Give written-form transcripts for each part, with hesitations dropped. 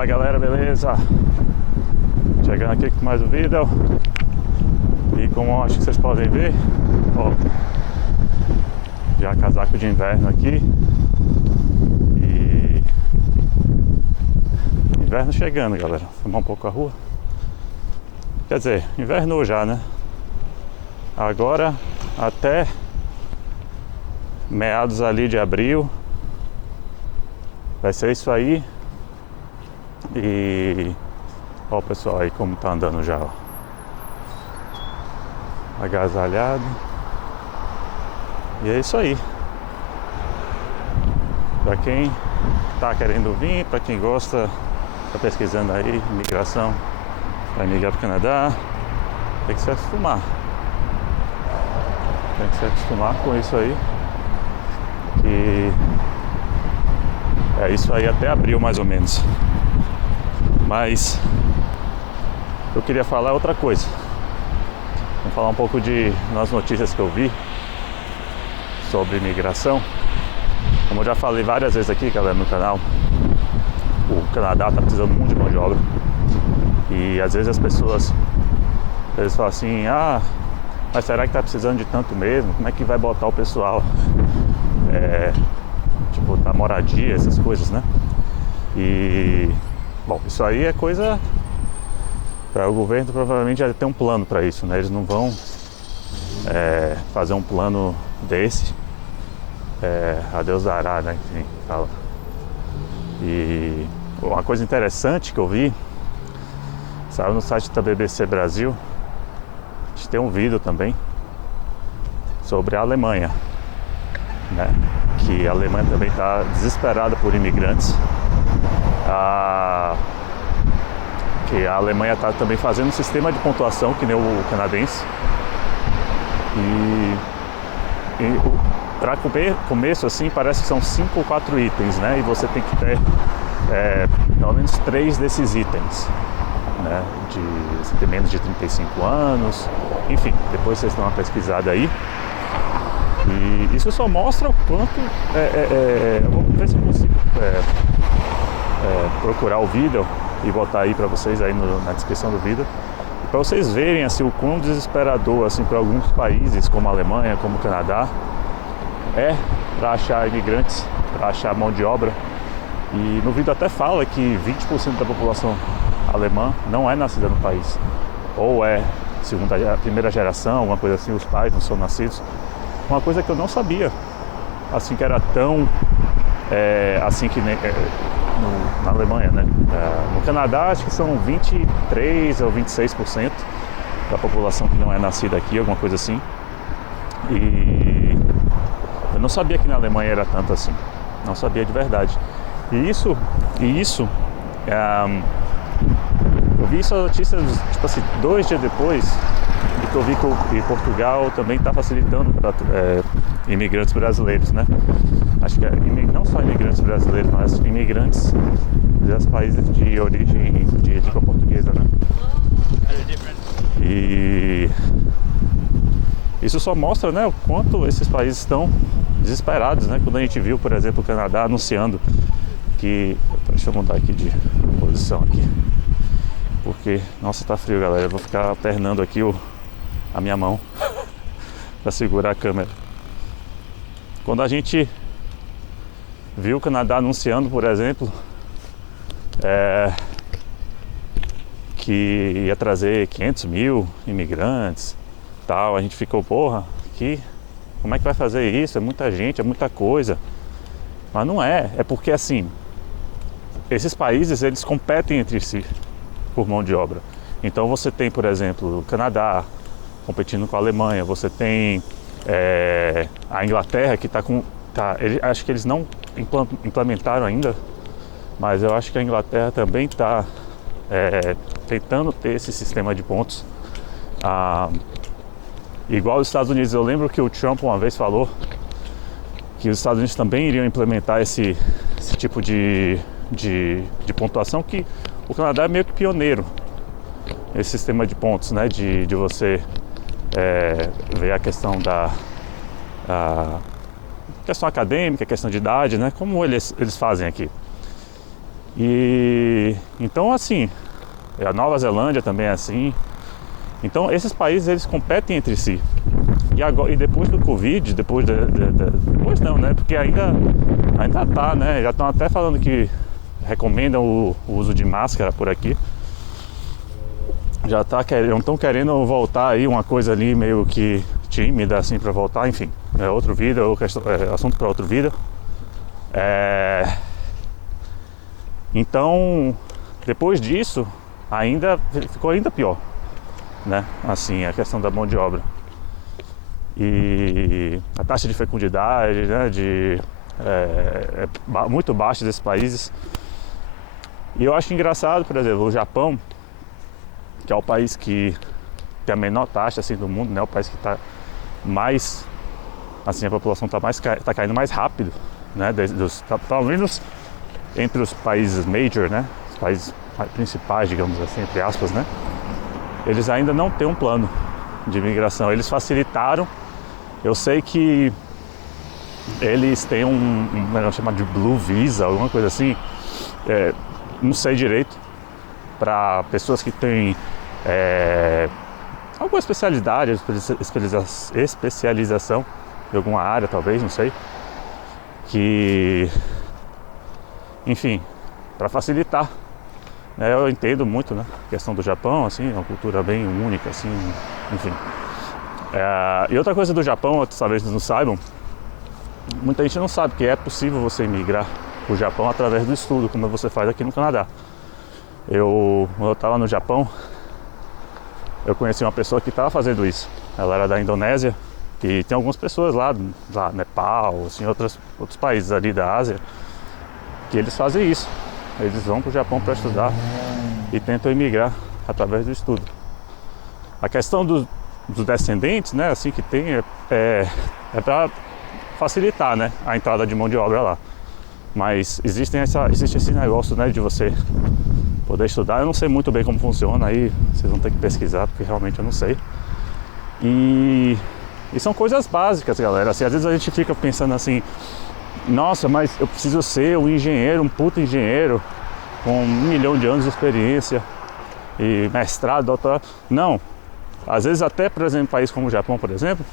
Fala galera, beleza? Chegando aqui com mais um vídeo. E como acho que vocês podem ver, ó, já casaco de inverno aqui. E inverno chegando, galera. Fumar um pouco a rua. Quer dizer, invernou já, né? Agora até meados ali de abril vai ser isso aí. E ó o pessoal aí como tá andando já, ó. Agasalhado. E é isso aí. Pra quem tá querendo vir, pra quem gosta, tá pesquisando aí, imigração, pra migrar pro Canadá, tem que se acostumar. Tem que se acostumar com isso aí. Que é isso aí até abril mais ou menos. Mas eu queria falar outra coisa. Vou falar um pouco de nas notícias que eu vi sobre imigração. Como eu já falei várias vezes aqui, galera, no canal, o Canadá está precisando muito de mão de obra. E às vezes as pessoas eles falam assim, mas será que está precisando de tanto mesmo? Como é que vai botar o pessoal? Tipo, da moradia, essas coisas, né? E bom, isso aí é coisa para o governo, provavelmente já tem um plano para isso, né? Eles não vão fazer um plano desse a Deus dará, né? Enfim, fala. E uma coisa interessante que eu vi, saiu no site da BBC Brasil, a gente tem um vídeo também sobre a Alemanha, né? Que a Alemanha também está desesperada por imigrantes. Que a Alemanha está também fazendo um sistema de pontuação que nem o canadense. E para começo assim parece que são 5 ou 4 itens, né? E você tem que ter pelo menos 3 desses itens, né? Você tem menos de 35 anos, enfim, depois vocês dão uma pesquisada aí. E isso só mostra o quanto eu vou ver se eu consigo procurar o vídeo e botar aí pra vocês aí na descrição do vídeo, para vocês verem assim o quão desesperador assim para alguns países como a Alemanha, como o Canadá para achar imigrantes, para achar mão de obra. E no vídeo até fala que 20% da população alemã não é nascida no país, ou primeira geração, alguma coisa assim, os pais não são nascidos. Uma coisa que eu não sabia, assim, que era tão assim que na Alemanha, né? No Canadá acho que são 23 ou 26% da população que não é nascida aqui, alguma coisa assim. E eu não sabia que na Alemanha era tanto assim, não sabia de verdade. E isso eu vi essa notícia tipo assim 2 dias depois de que eu vi que Portugal também está facilitando para imigrantes brasileiros, né? Acho que não só imigrantes brasileiros, mas imigrantes dos países de origem de língua portuguesa, né? E isso só mostra, né, o quanto esses países estão desesperados, né? Quando a gente viu, por exemplo, o Canadá anunciando que... Deixa eu mudar aqui de posição aqui, porque, nossa, tá frio, galera. Eu vou ficar alternando aqui a minha mão para segurar a câmera. Quando a gente viu o Canadá anunciando, por exemplo, que ia trazer 500 mil imigrantes, tal, a gente ficou, porra, como é que vai fazer isso? É muita gente, é muita coisa. Mas não é porque assim, esses países, eles competem entre si por mão de obra. Então você tem, por exemplo, o Canadá competindo com a Alemanha, você tem a Inglaterra que acho que eles não implementaram ainda, mas eu acho que a Inglaterra também está tentando ter esse sistema de pontos, igual os Estados Unidos. Eu lembro que o Trump uma vez falou que os Estados Unidos também iriam implementar esse tipo de pontuação, que o Canadá é meio que pioneiro nesse sistema de pontos, né? De você ver a questão questão acadêmica, questão de idade, né? Como eles fazem aqui. E então assim, a Nova Zelândia também é assim. Então esses países eles competem entre si. E agora, e depois do Covid, depois não, né? Porque ainda tá, né? Já estão até falando que recomendam o uso de máscara por aqui. Já estão querendo voltar aí uma coisa ali meio que tímida assim para voltar, enfim, é outro vídeo, assunto para outro vídeo. Então, depois disso, ficou ainda pior, né? Assim, a questão da mão de obra e a taxa de fecundidade, né? É muito baixa desses países. E eu acho engraçado, por exemplo, o Japão, que é o país que tem a menor taxa assim do mundo, né? O país que está mais, assim, a população está caindo mais rápido, né? Pelo menos entre os países major, né? Os países principais, digamos assim, entre aspas, né? Eles ainda não têm um plano de imigração. Eles facilitaram. Eu sei que eles têm um negócio chamado de Blue Visa, alguma coisa assim. Não sei direito. Para pessoas que têm alguma especialidade, especialização em alguma área, talvez, não sei. Que, enfim, para facilitar. Eu entendo muito, né, a questão do Japão, assim, é uma cultura bem única, assim, enfim. E outra coisa do Japão, talvez vocês não saibam, muita gente não sabe que é possível você migrar para o Japão através do estudo, como você faz aqui no Canadá. Quando eu estava no Japão, eu conheci uma pessoa que estava fazendo isso. Ela era da Indonésia, e tem algumas pessoas lá Nepal, assim, outros países ali da Ásia, que eles fazem isso. Eles vão para o Japão para estudar e tentam emigrar através do estudo. A questão dos descendentes, né, assim que tem, é para facilitar, né, a entrada de mão de obra lá. Mas existe esse negócio, né, de você poder estudar. Eu não sei muito bem como funciona, aí vocês vão ter que pesquisar, porque realmente eu não sei. E são coisas básicas, galera. Assim, às vezes a gente fica pensando assim, nossa, mas eu preciso ser um engenheiro, um puta engenheiro com 1 milhão de anos de experiência e mestrado, doutorado. Não. Às vezes até, por exemplo, em países como o Japão, por exemplo,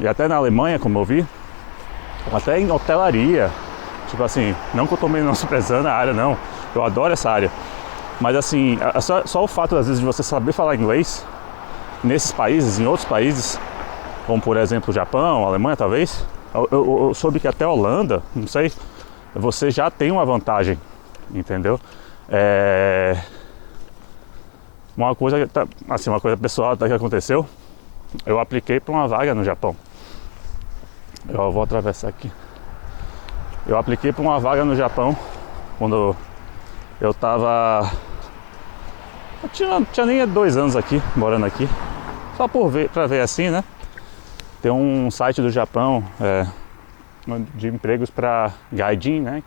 e até na Alemanha, como eu vi, até em hotelaria, tipo assim, não que eu tô menosprezando a área, não. Eu adoro essa área. Mas assim, só o fato, às vezes, de você saber falar inglês nesses países, em outros países, como por exemplo o Japão, a Alemanha talvez, eu soube que até a Holanda, não sei, você já tem uma vantagem, entendeu? Uma coisa pessoal até que aconteceu, eu apliquei para uma vaga no Japão. Eu vou atravessar aqui. Eu apliquei para uma vaga no Japão quando eu tava... Eu tinha nem 2 anos aqui, morando aqui. Só pra ver assim, né? Tem um site do Japão de empregos para gaijin, né?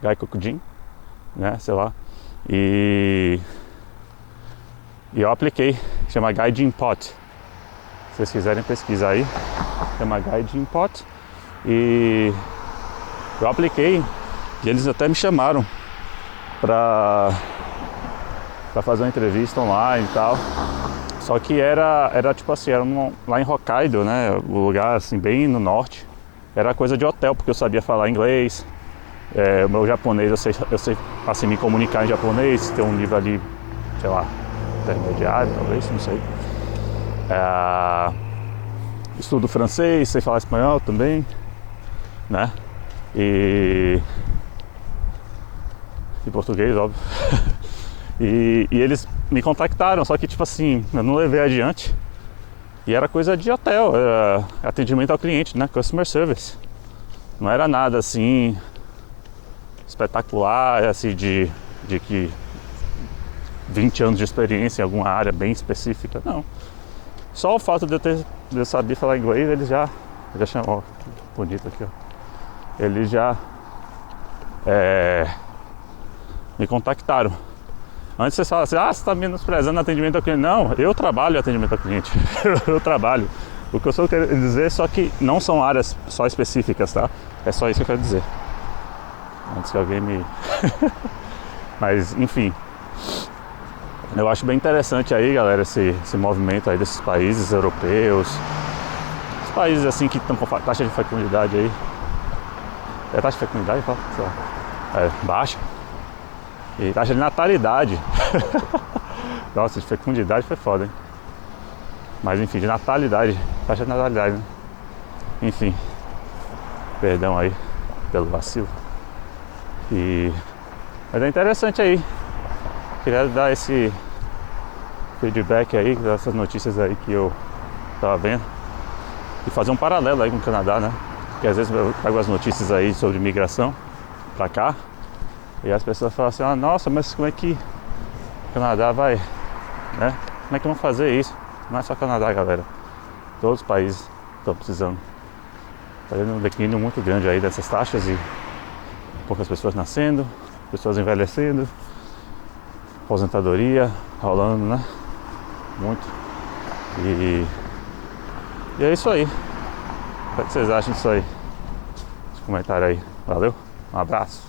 Gaikokujin, né? Sei lá. E eu apliquei, chama Gaijin Pot. Se vocês quiserem pesquisar aí, chama Gaijin Pot. E eu apliquei e eles até me chamaram para fazer uma entrevista online e tal. Só que era tipo assim, lá em Hokkaido, né? O lugar assim, bem no norte. Era coisa de hotel, porque eu sabia falar inglês. O meu japonês, eu sei assim, me comunicar em japonês, ter um nível ali, sei lá, intermediário, talvez, não sei. Estudo francês, sei falar espanhol também, né? E português, óbvio. E eles me contactaram, só que tipo assim, eu não levei adiante. E era coisa de hotel, era atendimento ao cliente, né? Customer service. Não era nada assim espetacular, assim, de que 20 anos de experiência em alguma área bem específica, não. Só o fato de eu saber falar inglês, eles já chamam, ó, bonito aqui, ó. Eles já me contactaram. Antes você fala assim, você está menosprezando atendimento ao cliente. Não, eu trabalho atendimento ao cliente. Eu trabalho. O que eu só quero dizer é só que não são áreas só específicas, tá? É só isso que eu quero dizer. Antes que alguém me... Mas, enfim. Eu acho bem interessante aí, galera, esse movimento aí desses países europeus. Os países assim que estão com taxa de fecundidade aí. É taxa de fecundidade? Fala, sei lá. É, baixa. E taxa de natalidade. Nossa, de fecundidade foi foda, hein? Mas enfim, de natalidade. Taxa de natalidade, né? Enfim. Perdão aí pelo vacilo. Mas é interessante aí. Queria dar esse feedback aí, dessas notícias aí que eu tava vendo. E fazer um paralelo aí com o Canadá, né? Porque às vezes eu pego as notícias aí sobre imigração pra cá. E as pessoas falam assim, nossa, mas como é que o Canadá vai, né? Como é que vão fazer isso? Não é só o Canadá, galera. Todos os países estão precisando. Tá tendo um declínio muito grande aí dessas taxas e poucas pessoas nascendo, pessoas envelhecendo, aposentadoria rolando, né? Muito. E é isso aí. O que vocês acham disso aí? Comentário aí. Valeu, um abraço.